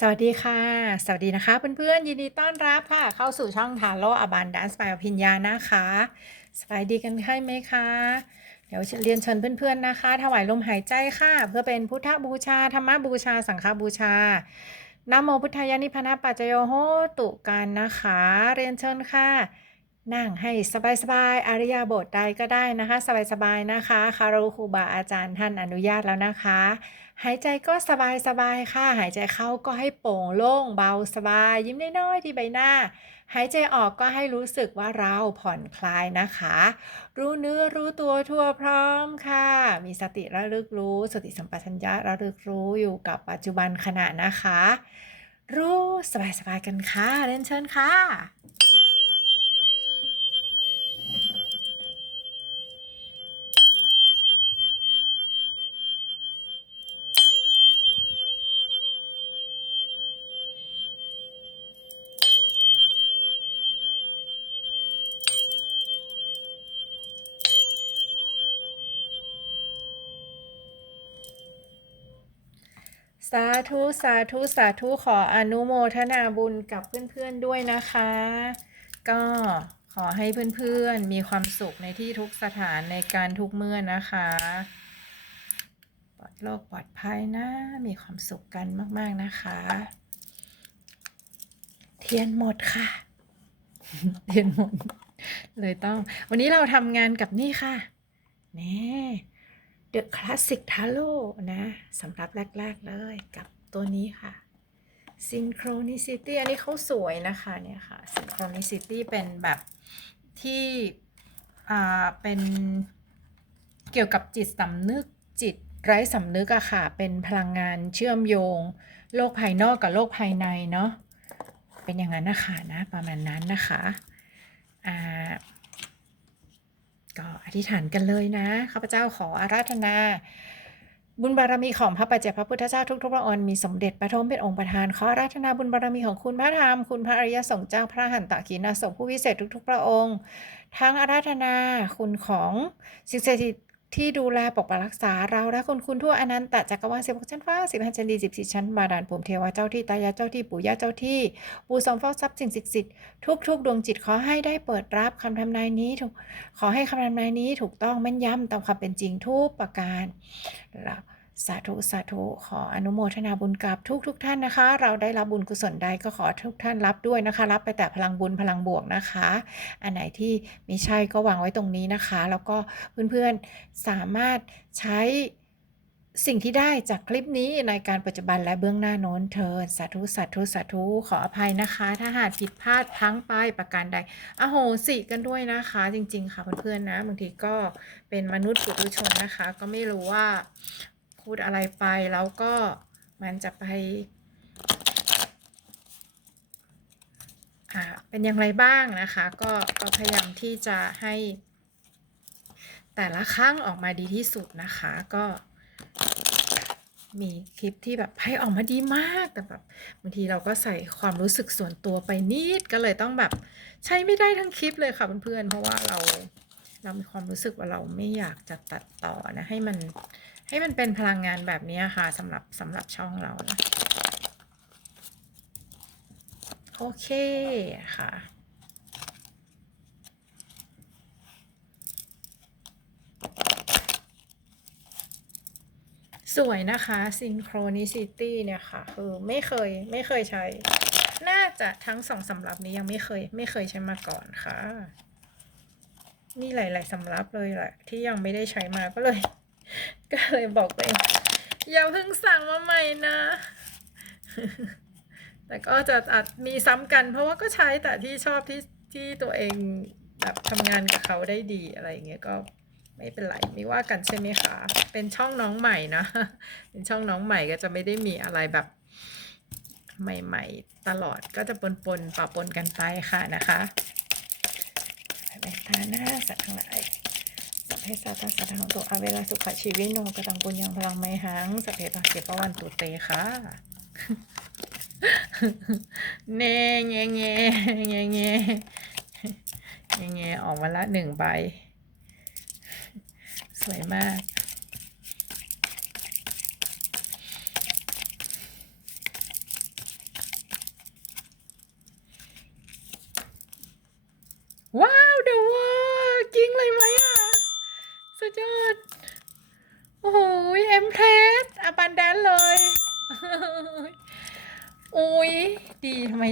สวัสดีค่ะ สวัสดีนะคะเพื่อนๆยินดีต้อนรับค่ะ เข้าสู่ช่องทาโร่อบันดาสไปอภิญญานะคะสบายดีกันใช่ไหมคะ เดี๋ยวเรียนเชิญเพื่อนๆนะคะ ถวายลมหายใจค่ะ เพื่อเป็นพุทธบูชาธรรมบูชาสังฆบูชานะโมพุทธายานิพนะปัจจโยโหตุกันนะคะ เรียนเชิญค่ะ นั่งให้สบายๆอริยาบทใดก็ได้นะคะ สบายๆนะคะคารุครูบาอาจารย์ท่านอนุญาตแล้วนะคะ หายใจก็สบายๆค่ะ หายใจเข้าก็ให้โป่งโล่งเบาสบาย ยิ้มน้อยๆที่ใบหน้า หายใจออกก็ให้รู้สึกว่าเราผ่อนคลายนะคะ รู้เนื้อรู้ตัวทั่วพร้อมค่ะ มีสติระลึกรู้ สติสัมปชัญญะระลึกรู้อยู่กับปัจจุบันขณะนะคะ รู้สบายๆกันค่ะเรียนเชิญค่ะ สาธุสาธุสาธุขออนุโมทนาบุญกับเพื่อนๆด้วยนะคะ ก็ขอให้เพื่อนๆมีความสุขในที่ทุกสถานในการทุกเมื่อนะคะ ปลอดโรคปลอดภัยนะ มีความสุขกันมากๆนะคะ เทียนหมดค่ะ เทียนหมด เลยต้อง วันนี้เราทำงานกับนี่ค่ะ นี่ The Classic Taro นะสำหรับแรก ๆ เลยกับตัวนี้ค่ะ Synchronicity อันนี้เขาสวยนะคะเนี่ยค่ะ Synchronicity เป็นแบบที่อ่าเป็นเกี่ยวกับจิตสำนึกจิตไร้สำนึกอะค่ะ เป็นพลังงานเชื่อมโยง โลกภายนอกกับโลกภายในเนาะเป็นอย่างนั้นนะคะนะประมาณนั้นนะคะอ่า ก็อธิษฐานกันเลยนะข้าพเจ้าขออาราธนา บุญบารมีของพระปัจเจกพระพุทธเจ้าทุกๆพระองค์มีสมเด็จพระทมเป็นองค์ประธานขออาราธนาบุญบารมีของคุณพระธรรมคุณพระอริยสงฆ์เจ้าพระหันตะขีณาสพผู้วิเศษทุกๆ พระองค์ ทั้งอาราธนาคุณของสิ่งศักดิ์สิทธิ์ ที่ดูแลปกปักรักษาเราและคนคุณทั่วอนันตจักรวาลสิบหกชั้นฟ้าสิบห้าชั้นดีสิบสี่ชั้นบาดาลภูมิเทวาเจ้าที่ตายาเจ้าที่ปู่ย่าเจ้าที่ ปู่สมเฝ้าทรัพย์สิ่งศักดิ์สิทธิ์ทุกๆดวงจิตขอให้ได้เปิดรับคำทำนายนี้ถูกขอให้คำทำนายนี้ถูกต้องแม่นยำตามความเป็นจริงทุกประการแล้ว สาธุสาธุขออนุโมทนาบุญกับทุกทุกท่านนะคะ เราได้รับบุญกุศลใดก็ขอทุกท่านรับด้วยนะคะ รับไปแต่พลังบุญพลังบวกนะคะ อันไหนที่ไม่ใช่ก็วางไว้ตรงนี้นะคะ แล้วก็เพื่อนๆสามารถใช้สิ่งที่ได้จากคลิปนี้ในการปัจจุบันและเบื้องหน้าโน้นเทินสาธุสาธุสาธุขออภัยนะคะ ถ้าหากผิดพลาดพลั้งไปประการใดอโหสิกันด้วยนะคะ จริง ๆ ค่ะเพื่อนๆนะบางทีก็เป็นมนุษย์ปุถุชนนะคะ ก็ไม่รู้ว่า พูดอะไรไปแล้วก็มันจะไปอ่าเป็นอย่างไรบ้างนะคะ ก็ก็พยายามที่จะให้ แต่ละครั้งออกมาดีที่สุดนะคะก็มีคลิปที่แบบให้ออกมาดีมากแต่แบบบางทีเราก็ใส่ความรู้สึกส่วนตัวไปนิดก็เลยต้องแบบใช้ไม่ได้ทั้งคลิปเลยค่ะเพื่อนๆเพราะว่าเราเรามีความรู้สึกว่าเราไม่อยากจะตัดต่อนะให้มัน ให้มันเป็นพลังงานแบบนี้ค่ะสำหรับสำหรับช่องเรานะโอเคค่ะ สวยนะคะ Synchronicity เนี่ยค่ะ คือไม่เคยไม่เคยใช้ น่าจะทั้งสองสำรับนี้ยังไม่เคย ไม่เคยใช้มาก่อนค่ะ มีหลาย ๆสำรับเลยแหละที่ยังไม่ได้ใช้มาก็เลย ก็เลยบอกตัวเอย่าเพิ่งสั่งมาใหม่นะ แต่ก็จะอาจมีซ้ำกัน เพราะว่าก็ใช้แต่ที่ชอบที่ที่ตัวเองแบบทำงานกับเขาได้ดีอะไรเงี้ยก็ไม่เป็นไรไม่ว่ากันใช่ไหมคะ เป็นช่องน้องใหม่นะ เป็นช่องน้องใหม่ก็จะไม่ได้มีอะไรแบบใหม่ ๆ ตลอดก็จะปนๆปะปนกันไปค่ะนะคะแม่ตาหน้าสัตว์ทั้งหลาย สัพเพสัตตังสัตถังโตอาเวลาสุขชีวิโนกระตังปุญญังพลังไมหังสัพเพปะเกปวันตุเตค่ะเน่เงี้ยเงี้ยเงี้ยเงี้ยเงี้ยออกมาละหนึ่งใบ สวยมากว้าวเดอะวอร์จริงเลยไหมอะ สุดยอด โอ้โหเอ็มเพลสอบันแดนเลยอุ้ยดีทำไม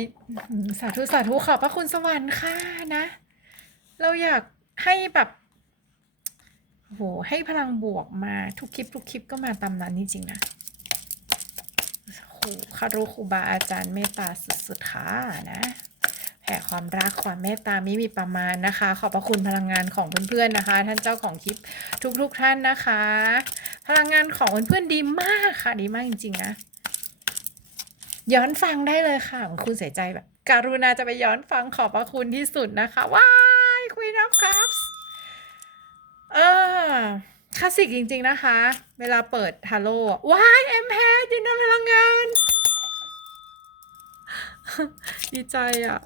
สาธุสาธุขอบพระคุณสวรรค์ค่ะนะ เราอยากให้แบบโอ้โหให้พลังบวกมาทุกคลิปทุกคลิปก็มาตามนั้นจริงๆนะครูคารุครูบาอาจารย์เมตตาสุดๆค่ะนะ แผ่ความรักความเมตตาไม่มีประมาณนะคะ ขอบพระคุณพลังงานของเพื่อนๆนะคะ ท่านเจ้าของคลิปทุกๆท่านนะคะ พลังงานของเพื่อนๆดีมากค่ะดีมากจริงๆนะย้อนฟังได้เลยค่ะของคุณเสียใจแบบการุณาจะไปย้อนฟังขอบพระคุณที่สุดนะคะว้ายคุยนับครับเออคลาสสิกจริง ๆนะคะ เวลาเปิดฮัลโหลว้ายเอ็มแพดยืนนำพลังงาน ดีใจอะ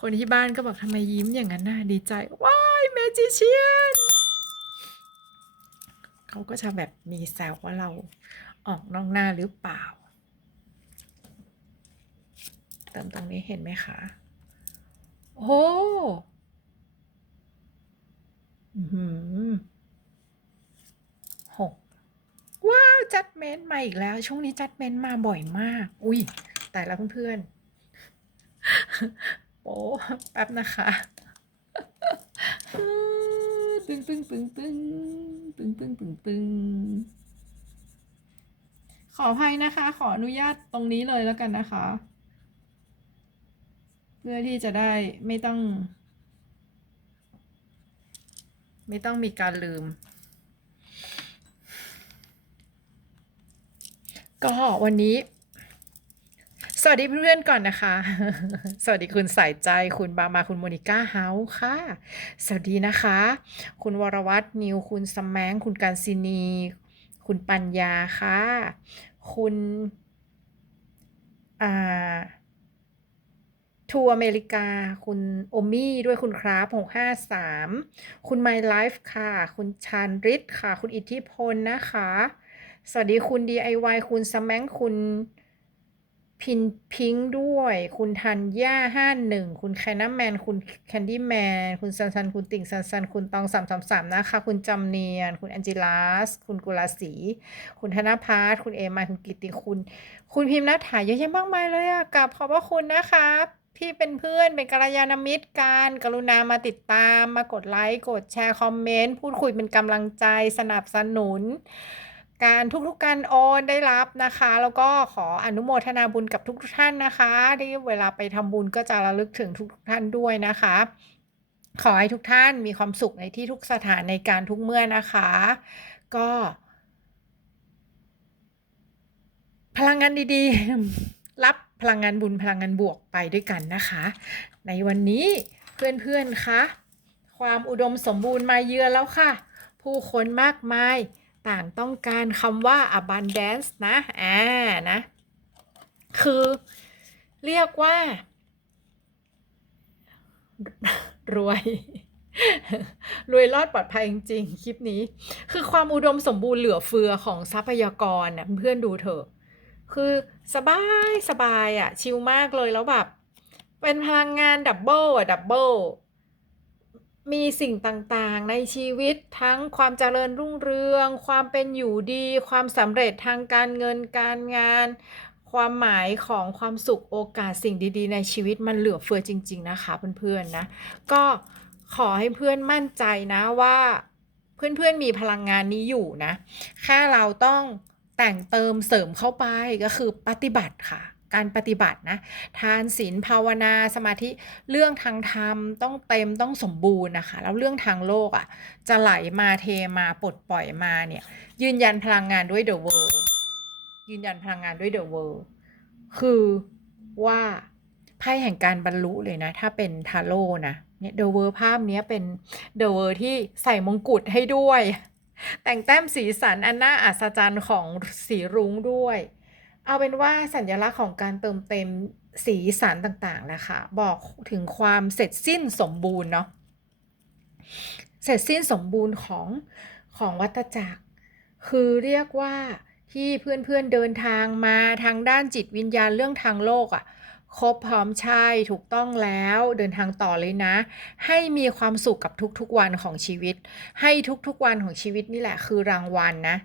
คนที่บ้านก็บอกทำไมยิ้มอย่างนั้นน่ะดีใจ ว้ายเมจิเชียนเขาก็จะแบบมีแซวว่าเราออกนอกหน้าหรือเปล่า เติมตรงนี้เห็นไหมคะ โอ้หอื้อหือหกว้าว จัดเมนมาอีกแล้ว ช่วงนี้จัดเมนมาบ่อยมาก อุ้ยแต่ละเพื่อนๆ โป๊แป๊บนะคะตึงตึงตึงตึงตึงตึงตึงตึงขออภัยนะคะ ขออนุญาตตรงนี้เลยแล้วกันนะคะ เพื่อที่จะได้ไม่ต้อง ไม่ต้องมีการลืม ก็วันนี้ สวัสดีเพื่อนๆก่อนนะคะ สวัสดีคุณสายใจคุณบามาคุณโมนิก้าเฮาค่ะ สวัสดีนะคะ คุณวรวัตนิวคุณสมแมงคุณการซินี คุณปัญญาค่ะ คุณอ่าทัวร์อเมริกา คุณโอมี่ด้วยคุณครับหกห้าสามคุณ My Life ค่ะ คุณชาญฤทธิ์ค่ะ คุณอิทธิพลนะคะ สวัสดีคุณ DIY คุณสมแมงคุณ พินพิงด้วย คุณธัญญาห้าหนึ่ง คุณแคนาแมน คุณแคนดี้แมน คุณซันซัน คุณติ่งซันซัน คุณตองสามสามสามนะคะ คุณจำเนียน คุณแอนจิลัส คุณกุลาศีคุณธนพัฒคุณเอมาคุณกิติคุณ คุณพิมพ์นัทถ่ายเยอะแยะมากมายเลยอะกราบขอบพระคุณนะคะพี่เป็นเพื่อนเป็นกัลยาณมิตรกันกรุณามาติดตาม มากดไลค์ กดแชร์ คอมเมนต์ พูดคุยเป็นกำลังใจสนับสนุน การทุกๆการโอนได้รับนะคะ แล้วก็ขออนุโมทนาบุญกับทุกๆท่านนะคะที่เวลาไปทำบุญก็จะระลึกถึงทุกๆท่านด้วยนะคะ ขอให้ทุกท่านมีความสุขในที่ทุกสถานในการทุกเมื่อนะคะ ก็ พลังงานดีๆ รับพลังงานบุญพลังงานบวกไปด้วยกันนะคะ ในวันนี้เพื่อนๆคะความอุดมสมบูรณ์มาเยือนแล้วค่ะ ผู้คนมากมาย ต่างต้องการคำว่า abundance นะอ่านะ คือเรียกว่า รวย รวยรอดปลอดภัยจริงๆ คลิปนี้ คือความอุดมสมบูรณ์เหลือเฟือของทรัพยากรนะเพื่อนดูเถอะ คือสบายสบายอะชิลมากเลยแล้วแบบ เป็นพลังงานดับเบิลอะดับเบิล มีสิ่งต่างๆ ในชีวิตทั้งความเจริญรุ่งเรือง ความเป็นอยู่ดี ความสำเร็จทางการเงินการงาน ความหมายของความสุขโอกาสสิ่งดีๆ ในชีวิตมันเหลือเฟือจริง ๆ นะคะเพื่อนๆนะก็ขอให้เพื่อนมั่นใจนะว่าเพื่อนๆมีพลังงานนี้อยู่นะแค่เราต้องแต่งเติมเสริมเข้าไปก็คือปฏิบัติค่ะ การปฏิบัตินะ ทานศีลภาวนาสมาธิเรื่องทางธรรมต้องเต็มต้องสมบูรณ์นะคะ แล้วเรื่องทางโลกอะ จะไหลมาเทมาปลดปล่อยมาเนี่ย ยืนยันพลังงานด้วย The World ยืนยันพลังงานด้วย The World คือว่าไพ่แห่งการบรรลุเลยนะ ถ้าเป็นทาโร่นะเนี่ย The World ภาพนี้เป็น The World ที่ใส่มงกุฎให้ด้วย แต่งแต้มสีสันอันน่าอัศจรรย์ของสีรุ้งด้วย เอาเป็นว่าสัญลักษณ์ของการเติมเต็มสีสันต่างๆแหละค่ะบอกถึงความเสร็จสิ้นสมบูรณ์เนาะเสร็จสิ้นสมบูรณ์ของของวัตจักร คือเรียกว่าที่เพื่อนๆเดินทางมาทางด้านจิตวิญญาณเรื่องทางโลกอะ่ะ ครบพร้อมใช่ถูกต้องแล้วเดินทางต่อเลยนะ ให้มีความสุขกับทุกๆวันของชีวิต ให้ทุกๆวันของชีวิตนี่แหละคือรางวัลนะ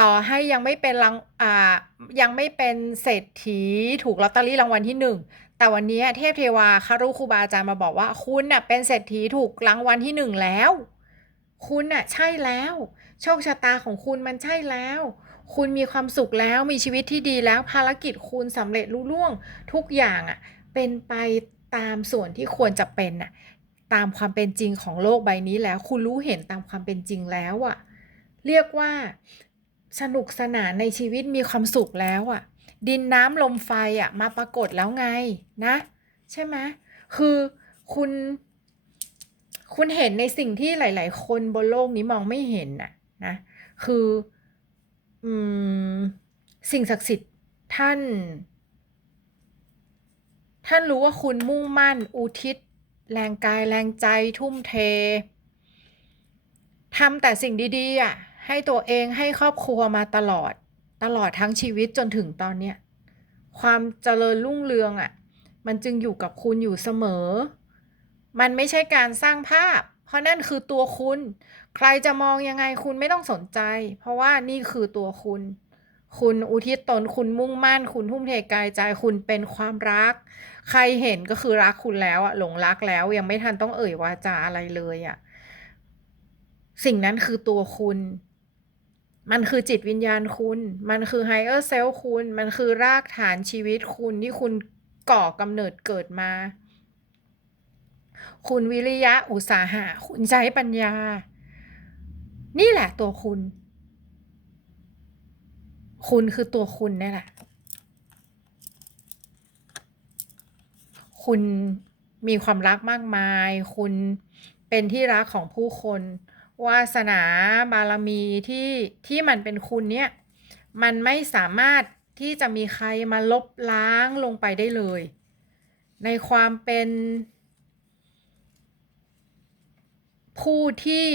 ต่อให้ยังไม่เป็นรางอ่ายังไม่เป็นเศรษฐีถูกลอตเตอรี่รางวัลที่หนึ่งแต่วันนี้เทพเทวาคารุครูบาอาจารย์มาบอกว่าคุณน่ะเป็นเศรษฐีถูกรางวัลที่หนึ่งแล้ว คุณน่ะใช่แล้ว โชคชะตาของคุณมันใช่แล้ว คุณมีความสุขแล้วมีชีวิตที่ดีแล้วภารกิจคุณสำเร็จลุล่วงทุกอย่างอะเป็นไปตามส่วนที่ควรจะเป็นน่ะตามความเป็นจริงของโลกใบนี้แล้ว คุณรู้เห็นตามความเป็นจริงแล้วอะเรียกว่าสนุกสนานในชีวิตมีความสุขแล้วอะ ดินน้ำลมไฟอะมาปรากฏแล้วไงนะ ใช่ไหมคือคุณคุณเห็นในสิ่งที่หลาย ๆ คนบนโลกนี้มองไม่เห็นน่ะนะ คือ สิ่งศักดิ์สิทธิ์ท่าน ท่านรู้ว่าคุณมุ่งมั่น อุทิศ แรงกายแรงใจทุ่มเททำแต่สิ่งดีๆอะให้ตัวเองให้ครอบครัวมาตลอด ตลอดทั้งชีวิตจนถึงตอนเนี้ยความเจริญรุ่งเรืองอะ มันจึงอยู่กับคุณอยู่เสมอ มันไม่ใช่การสร้างภาพ เพราะนั่นคือตัวคุณ ใครจะมองยังไงคุณไม่ต้องสนใจ เพราะว่านี่คือตัวคุณ คุณอุทิศตนคุณมุ่งมั่น คุณทุ่มเทกายใจคุณเป็นความรัก ใครเห็นก็คือรักคุณแล้วอะหลงรักแล้วยังไม่ทันต้องเอ่ยวาจาอะไรเลยอะสิ่งนั้นคือตัวคุณ มันคือจิตวิญญาณคุณ มันคือไฮเออร์เซลคุณ มันคือรากฐานชีวิตคุณที่คุณก่อกำเนิดเกิดมา คุณวิริยะอุตสาหะ คุณใช้ปัญญา นี่แหละตัวคุณ คุณคือตัวคุณนี่แหละ คุณมีความรักมากมาย คุณเป็นที่รักของผู้คน วาสนาบารมีที่ที่มันเป็นคุณเนี่ยมันไม่สามารถที่จะมีใครมาลบล้างลงไปได้เลย ในความเป็น ผู้ที่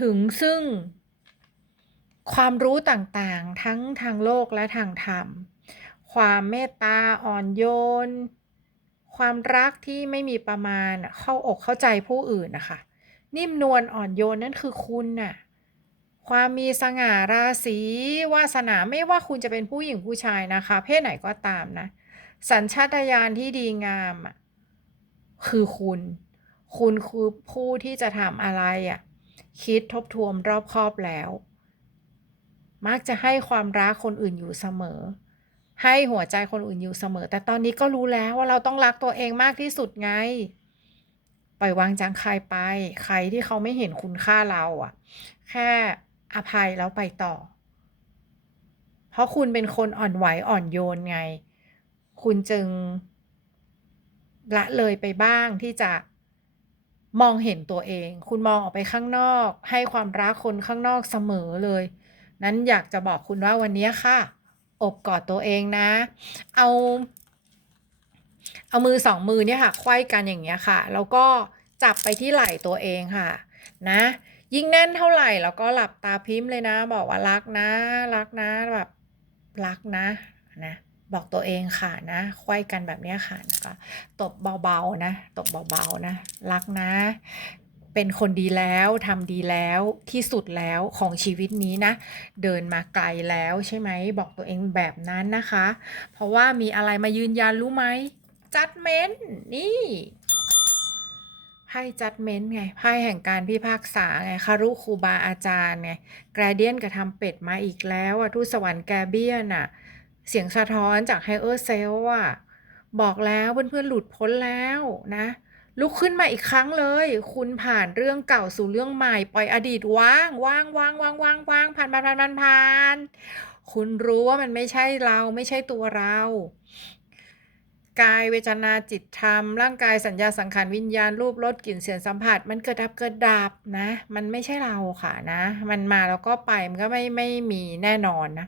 ถึงซึ่งความรู้ต่างๆ ทั้งทางโลกและทางธรรม ความเมตตาอ่อนโยน ความรักที่ไม่มีประมาณเข้าอกเข้าใจผู้อื่นนะคะ นิ่มนวลอ่อนโยนนั่นคือคุณน่ะ ความมีสง่าราศีวาสนาไม่ว่าคุณจะเป็นผู้หญิงผู้ชายนะคะ เพศไหนก็ตามนะ สัญชาตญาณที่ดีงามคือคุณ คุณคือผู้ที่จะทำอะไรอะ คิดทบทวนรอบคอบแล้ว มักจะให้ความรักคนอื่นอยู่เสมอ ให้หัวใจคนอื่นอยู่เสมอ แต่ตอนนี้ก็รู้แล้วว่าเราต้องรักตัวเองมากที่สุดไง ปล่อยวางจางใครไป ใครที่เขาไม่เห็นคุณค่าเราอะ แค่อภัยแล้วไปต่อ เพราะคุณเป็นคนอ่อนไหวอ่อนโยนไง คุณจึงละเลยไปบ้างที่จะ มองเห็นตัวเอง คุณมองออกไปข้างนอก ให้ความรักคนข้างนอกเสมอเลย นั้นอยากจะบอกคุณว่าวันนี้ค่ะ อบกอดตัวเองนะ เอา เอามือสองมือเนี่ยค่ะไขว้กันอย่างเงี้ยค่ะ แล้วก็จับไปที่ไหล่ตัวเองค่ะ นะ ยิ่งแน่นเท่าไหร่แล้วก็หลับตาพิมพ์เลยนะ บอกว่ารักนะ รักนะแบบรักนะนะ บอกตัวเองค่ะนะไขว้กันแบบนี้ค่ะนะคะตบเบาๆนะตบเบาๆนะ รักนะ เป็นคนดีแล้วทำดีแล้วที่สุดแล้วของชีวิตนี้นะ เดินมาไกลแล้วใช่ไหมบอกตัวเองแบบนั้นนะคะ เพราะว่ามีอะไรมายืนยันรู้ไหมจัดเมนนี่ไพ่จัดเมนไงไพ่แห่งการพิพากษาไงคารุครูบาอาจารย์ไงแกรเดียนกระทำเป็ดมาอีกแล้วอะทูตสวรรค์แกเบียนอะ เสียงสะท้อนจากไฮเออร์เซลอะบอกแล้วเพื่อนๆหลุดพ้นแล้วนะ ลุกขึ้นมาอีกครั้งเลย คุณผ่านเรื่องเก่าสู่เรื่องใหม่ ปล่อยอดีตว่างว่างว่างว่างว่างว่างผ่านผ่านผ่านผ่านผ่านคุณรู้ว่ามันไม่ใช่เราไม่ใช่ตัวเรากายเวทนาจิตธรรม ร่างกายสัญญาสังขารวิญญาณรูปรสกลิ่นเสียงสัมผัส มันเกิดดับเกิดดับนะ มันไม่ใช่เราค่ะนะ มันมาแล้วก็ไปมันก็ไม่ไม่มีแน่นอนนะ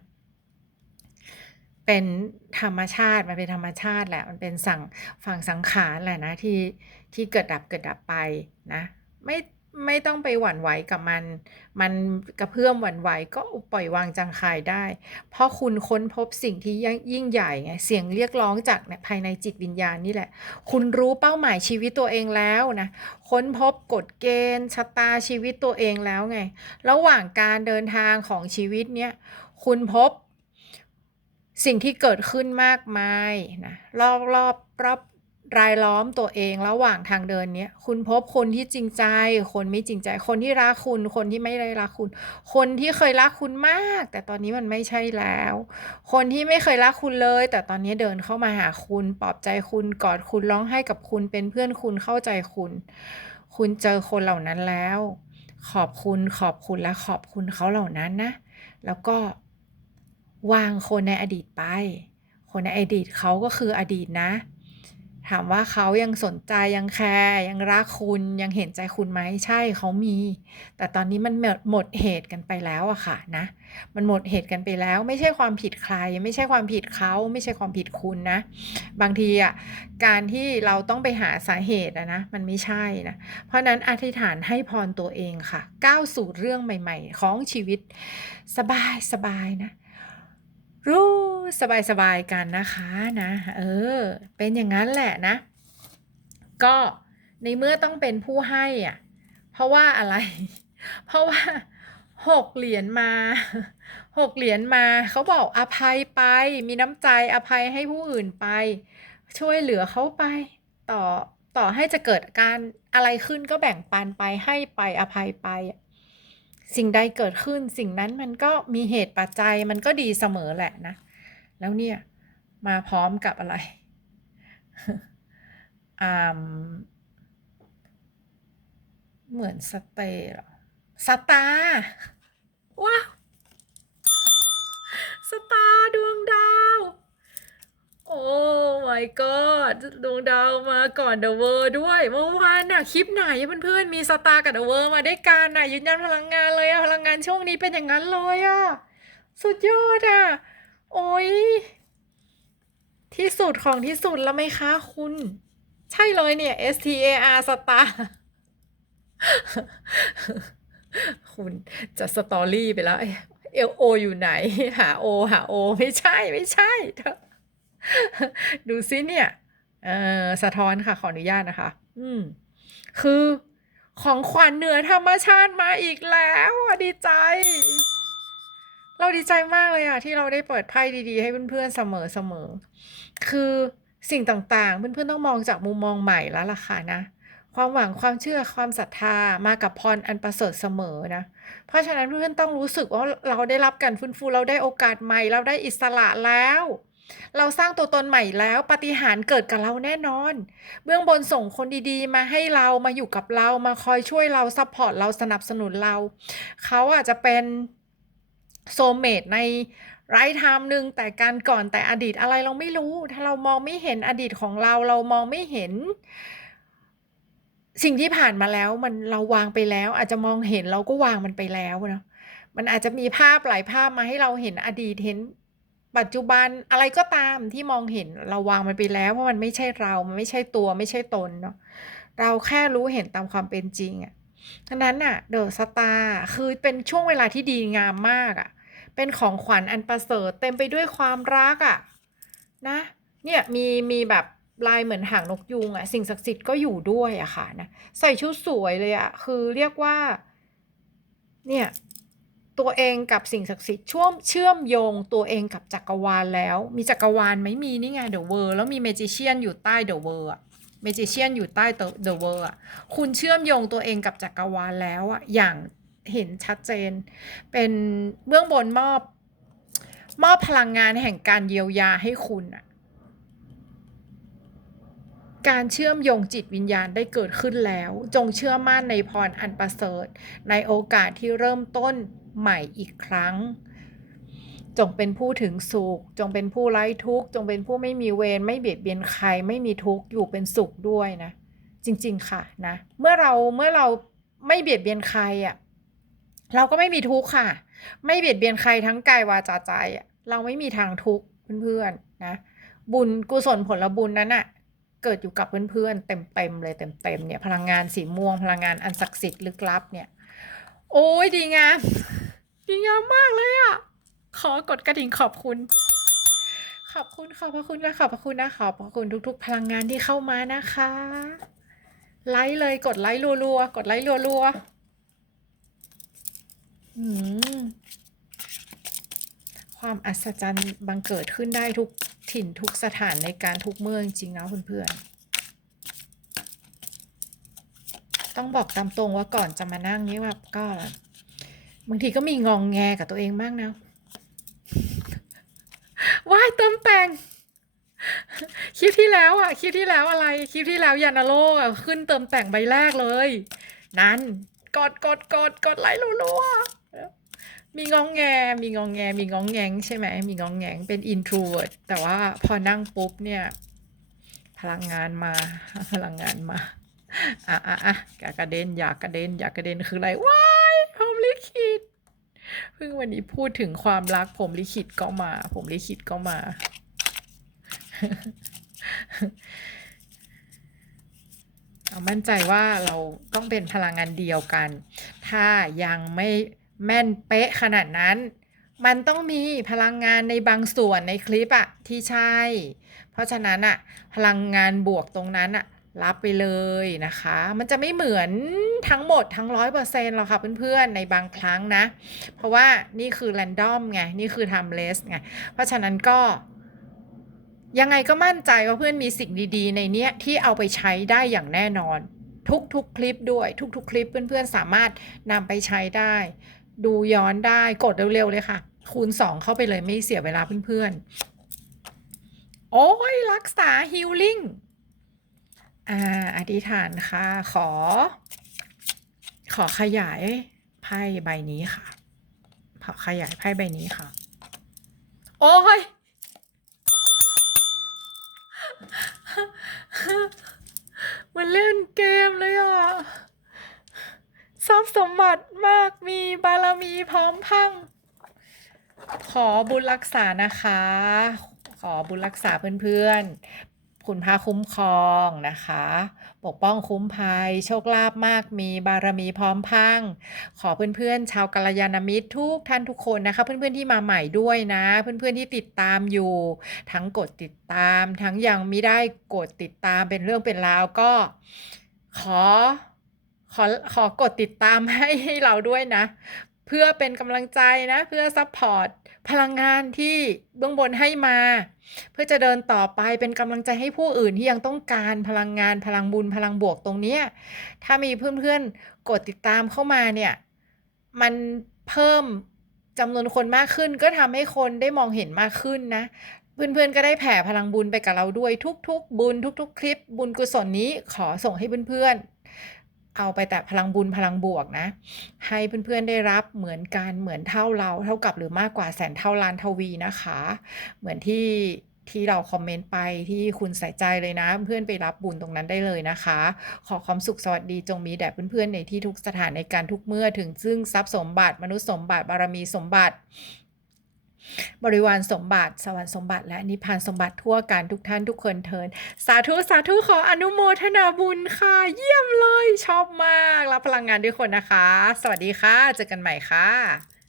เป็นธรรมชาติมันเป็นธรรมชาติแหละ มันเป็นสั่งฝั่งสังขารแหละนะที่ที่เกิดดับเกิดดับไปนะไม่ไม่ต้องไปหวั่นไหวกับมัน มันกระเพื่อมหวั่นไหวก็ปล่อยวางจางคายได้ เพราะคุณค้นพบสิ่งที่ยิ่งใหญ่ไง เสียงเรียกร้องจากภายในจิตวิญญาณนี่แหละ คุณรู้เป้าหมายชีวิตตัวเองแล้วนะ ค้นพบกฎเกณฑ์ชะตาชีวิตตัวเองแล้วไง ระหว่างการเดินทางของชีวิตเนี้ย คุณพบ สิ่งที่เกิดขึ้นมากมายนะรอบรอบรอบรายล้อมตัวเองระหว่างทางเดินเนี้ยคุณพบคนที่จริงใจ คนไม่จริงใจ คนที่รักคุณ คนที่ไม่ได้รักคุณ คนที่เคยรักคุณมาก แต่ตอนนี้มันไม่ใช่แล้ว คนที่ไม่เคยรักคุณเลย แต่ตอนนี้เดินเข้ามาหาคุณปลอบใจคุณกอดคุณร้องไห้กับคุณเป็นเพื่อนคุณเข้าใจคุณ คุณเจอคนเหล่านั้นแล้ว ขอบคุณขอบคุณและขอบคุณเขาเหล่านั้นนะ แล้วก็ วางคนในอดีตไป คนในอดีตเขาก็คืออดีตนะ ถามว่าเขายังสนใจยังแคร์ยังรักคุณยังเห็นใจคุณไหมใช่เขามี แต่ตอนนี้มันหมดหมดเหตุกันไปแล้วอะค่ะนะ มันหมดเหตุกันไปแล้ว ไม่ใช่ความผิดใคร ไม่ใช่ความผิดเขาไม่ใช่ความผิดคุณนะ บางทีอะการที่เราต้องไปหาสาเหตุอะนะมันไม่ใช่นะ เพราะนั้นอธิษฐานให้พรตัวเองค่ะ ก้าวสู่เรื่องใหม่ ๆ ของชีวิตสบายสบายนะ รู้สบายสบายกันนะคะนะเออเป็นอย่างนั้นแหละนะ ก็ในเมื่อต้องเป็นผู้ให้อะเพราะว่าอะไร เพราะว่าหกเหรียญมาหกเหรียญมาเขาบอกอภัยไปมีน้ำใจอภัยให้ผู้อื่นไป ช่วยเหลือเขาไปต่อต่อให้จะเกิดการอะไรขึ้นก็แบ่งปันไปให้ไปอภัยไปอะ สิ่งใดเกิดขึ้นสิ่งนั้นมันก็มีเหตุปัจจัยมันก็ดีเสมอแหละนะ แล้วเนี่ย มาพร้อมกับอะไรอ่าเหมือนสเตย์หรอสตาร์ว้าวสตาร์ดวงดาว โอ้ my god ดวงดาวมาก่อนเดอะเวอร์ด้วย เมื่อวานน่ะคลิปไหนเพื่อนๆมีสตาร์กับเดอะเวอร์มาได้กันน่ะยืนยันพลังงานเลยอะพลังงานช่วงนี้เป็นอย่างนั้นเลยอะสุดยอดอะโอ้ยที่สุดของที่สุดแล้วไหมคะคุณ ใช่เลยเนี่ย S T A R สตาร์คุณจะสตอรี่ไปแล้วเอลโออยู่ไหน หาโอหาโอ ไม่ใช่ไม่ใช่เธอ ดูซิเนี่ยเออสะท้อนค่ะขออนุญาตนะคะ อืม คือของขวัญเหนือธรรมชาติมาอีกแล้วดีใจ เราดีใจมากเลยอะที่เราได้เปิดไพ่ดีๆ ให้เพื่อนๆเสมอเสมอคือสิ่งต่างๆ เพื่อนๆต้องมองจากมุมมองใหม่แล้วล่ะค่ะนะความหวังความเชื่อความศรัทธามากับพรอันประเสริฐเสมอนะ เพราะฉะนั้นเพื่อนๆต้องรู้สึกว่าเราได้รับการฟื้นฟูเราได้โอกาสใหม่ เราได้อิสระแล้ว เราสร้างตัวตนใหม่แล้วปฏิหารเกิดกับเราแน่นอน เบื้องบนส่งคนดีๆ มาให้เรามาอยู่กับเรามาคอยช่วยเราซัพพอร์ตเราสนับสนุนเรา เขาอาจจะเป็นโซเมตในไรไทม์หนึ่งแต่การก่อนแต่อดีตอะไรเราไม่รู้ ถ้าเรามองไม่เห็นอดีตของเราเรามองไม่เห็น สิ่งที่ผ่านมาแล้วมันเราวางไปแล้ว อาจจะมองเห็นเราก็วางมันไปแล้วเนาะมันอาจจะมีภาพหลายภาพมาให้เราเห็นอดีตเห็น ปัจจุบันอะไรก็ตามที่มองเห็นเราวางมันไปแล้วเพราะมันไม่ใช่เรา มันไม่ใช่ตัวไม่ใช่ตนเนาะเราแค่รู้เห็นตามความเป็นจริงอะ่ะฉะนั้นอะเดอะสตาร์คือเป็นช่วงเวลาที่ดีงามมากอะ เป็นของขวัญอันประเสริฐเต็มไปด้วยความรักอะนะ เนี่ยมีมีแบบลายเหมือนหางนกยูงอะสิ่งศักดิ์สิทธิ์ก็อยู่ด้วยอะค่ะนะใส่ชุดสวยเลยอะคือเรียกว่า เนี่ย ตัวเองกับสิ่งศักดิ์สิทธิ์ช่วมเชื่อมโยงตัวเองกับจักรวาลแล้ว มีจักรวาลไหมมีนี่ไงเดอะเวอร์แล้วมีเมจิเชียนอยู่ใต้เดอะเวอร์อะเมจิเชียนอยู่ใต้เดอะเวอร์อะคุณเชื่อมโยงตัวเองกับจักรวาลแล้วอะอย่างเห็นชัดเจน เป็นเบื้องบนมอบมอบพลังงานแห่งการเยียวยาให้คุณอะการเชื่อมโยงจิตวิญญาณได้เกิดขึ้นแล้ว จงเชื่อมั่นในพรอันประเสริฐ ในโอกาสที่เริ่มต้น ใหม่อีกครั้ง จงเป็นผู้ถึงสุข จงเป็นผู้ไร้ทุกข์ จงเป็นผู้ไม่มีเวรไม่เบียดเบียนใคร ไม่มีทุกข์อยู่เป็นสุขด้วยนะ จริง ๆ ค่ะนะ เมื่อเราเมื่อเราไม่เบียดเบียนใครอะเราก็ไม่มีทุกข์ค่ะ ไม่เบียดเบียนใครทั้งกายวาจาใจอะเราไม่มีทางทุกข์เพื่อนๆนะ บุญกุศลผลบุญนั้นอะเกิดอยู่กับเพื่อนๆเต็มๆเลยเต็มๆเนี่ยพลังงานสีม่วงพลังงานอันศักดิ์สิทธิ์ลึกลับเนี่ย โอ้ยดีงาม ดีงามมากเลยอะ่ะ ขอกดกระดิ่งขอบคุณ ขอบคุณขอบพระคุณและขอบพระคุณนะขอบพระคุณทุก ๆ พลังงานที่เข้ามานะคะ ไลค์เลยกดไลค์รัวๆกดไลค์รัวๆอืมความอัศจรรย์บังเกิดขึ้นได้ทุกถิ่นทุกสถานในการทุกเมืองจริงนะเพื่อนๆ ต้องบอกตามตรงว่าก่อนจะมานั่งนี้แบบก็ บางทีก็มีงองแงกับตัวเองมากนะว่ายเติมแต่งคลิปที่แล้วอะคลิปที่แล้วอะไรคลิปที่แล้วยานาโลกอะขึ้นเติมแต่งใบแรกเลย นั้นกดกดกดกดไลค์รัวๆมีงองแง มีงองแง มีงองแงงใช่ไหมมีงองแงงเป็นอินโทรเวิร์ดแต่ว่าพอนั่งปุ๊บเนี่ย พลังงานมาพลังงานมาอะอะอะอยากกระเด็นอยากกระเด็นอยากกระเด็นคืออะไรว้า ขิตเพิ่งวันนี้พูดถึงความรักผมลิขิตก็มา ผมลิขิตก็มา เอามั่นใจว่าเราต้องเป็นพลังงานเดียวกัน ถ้ายังไม่แม่นเป๊ะขนาดนั้น มันต้องมีพลังงานในบางส่วนในคลิปอะที่ใช่ เพราะฉะนั้นอะพลังงานบวกตรงนั้นอะ รับไปเลยนะคะ มันจะไม่เหมือนทั้งหมดทั้งร้อยเปอร์เซ็นต์หรอกค่ะเพื่อนๆ ในบางครั้งนะ เพราะว่านี่คือแรนดอมไง นี่คือ timeless ไง เพราะฉะนั้นก็ ยังไงก็มั่นใจว่าเพื่อนมีสิ่งดีๆ ในเนี้ยที่เอาไปใช้ได้อย่างแน่นอน ทุกๆ คลิปด้วย ทุก ๆ คลิปเพื่อนๆ สามารถนำไปใช้ได้ ดูย้อนได้กดเร็วๆเลยค่ะ คูณ 2 เข้าไปเลยไม่เสียเวลาเพื่อนๆ โอ้ยรักษาฮิลลิ่ง อ่าอธิษฐานค่ะ ขอ ขอขยายไพ่ใบนี้ค่ะ ขอขยายไพ่ใบนี้ค่ะ โอ้ยมันเล่นเกมเลยอะทรัพย์สมบัติมากมีบารมีพร้อมพัง ขอบุญรักษานะคะ ขอบุญรักษาเพื่อนๆ คุณพระคุ้มครองนะคะ ปกป้องคุ้มภัย โชคลาภมากมีบารมีพร้อมพัง ขอเพื่อนๆ ชาวกัลยาณมิตรทุกท่านทุกคนนะคะ เพื่อนๆที่มาใหม่ด้วยนะ เพื่อนๆที่ติดตามอยู่ ทั้งกดติดตาม ทั้งยังไม่ได้กดติดตามเป็นเรื่องเป็นราวก็ขอขอขอกดติดตามให้ให้เราด้วยนะ เพื่อเป็นกำลังใจนะ เพื่อซัพพอร์ต พลังงานที่เบื้องบนให้มา เพื่อจะเดินต่อไปเป็นกำลังใจให้ผู้อื่นที่ยังต้องการพลังงานพลังบุญพลังบวกตรงเนี้ยถ้ามีเพื่อนๆกดติดตามเข้ามาเนี่ยมันเพิ่มจำนวนคนมากขึ้น ก็ทำให้คนได้มองเห็นมากขึ้นนะเพื่อนๆ ก็ได้แผ่พลังบุญไปกับเราด้วยทุกๆ บุญทุก ๆ คลิป บุญกุศลนี้ขอส่งให้เพื่อนๆ เอาไปแต่พลังบุญพลังบวกนะ ให้เพื่อนๆได้รับเหมือนกันเหมือนเท่าเราเท่ากับหรือมากกว่าแสนเท่าล้านทวีนะคะ เหมือนที่ที่เราคอมเมนต์ไปที่คุณใส่ใจเลยนะ เพื่อนไปรับบุญตรงนั้นได้เลยนะคะ ขอความสุขสวัสดีจงมีแด่เพื่อนๆในที่ทุกสถานในการทุกเมื่อถึงซึ่งทรัพย์สมบัติมนุษย์สมบัติบารมีสมบัติ บริวารสมบัติ สวรรค์สมบัติ และนิพพานสมบัติทั่วกันทุกท่านทุกคนเทิน สาธุสาธุขออนุโมทนาบุญค่ะ เยี่ยมเลยชอบมาก รับพลังงานด้วยคนนะคะ สวัสดีค่ะ เจอกันใหม่ค่ะ